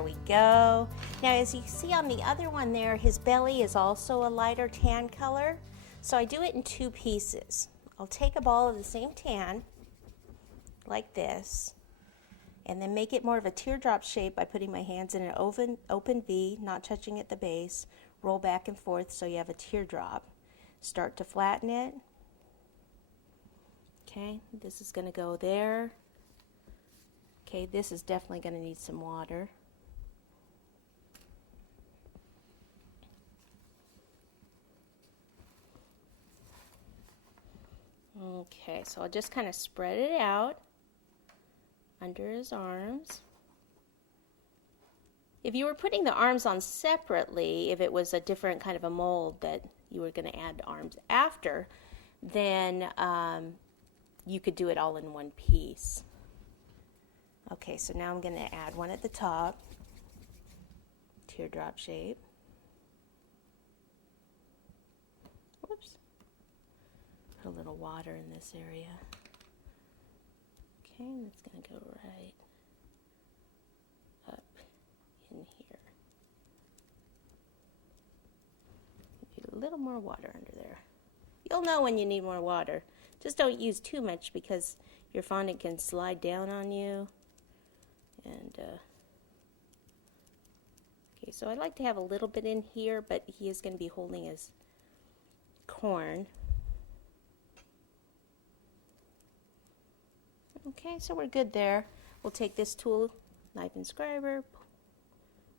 There we go. Now as you see on the other one there, his belly is also a lighter tan color. So I do it in two pieces. I'll take a ball of the same tan, like this, and then make it more of a teardrop shape by putting my hands in an open V, not touching at the base, roll back and forth so you have a teardrop. Start to flatten it. Okay, this is going to go there. Okay, this is definitely going to need some water. Okay, so I'll just kind of spread it out under his arms. If you were putting the arms on separately, if it was a different kind of a mold that you were going to add arms after, then you could do it all in one piece. Okay, so now I'm going to add one at the top, teardrop shape. Whoops. Put a little water in this area. Okay, and it's going to go right up in here. Need a little more water under there. You'll know when you need more water. Just don't use too much because your fondant can slide down on you. And okay, so I like to have a little bit in here, but he is going to be holding his corn. Okay, so we're good there. We'll take this tool, knife and scriber,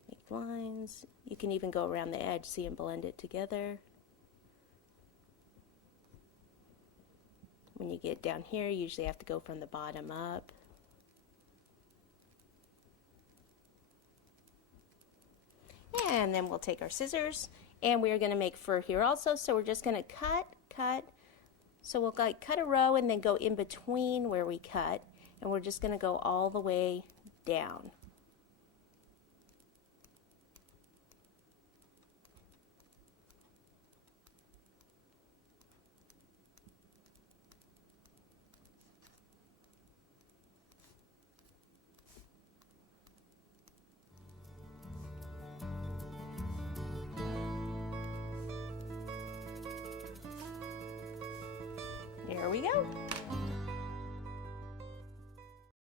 make lines. You can even go around the edge, see, and blend it together. When you get down here, you usually have to go from the bottom up. And then we'll take our scissors, and we're going to make fur here also. So we're just going to cut. So we'll cut a row and then go in between where we cut, and we're just going to go all the way down. There we go.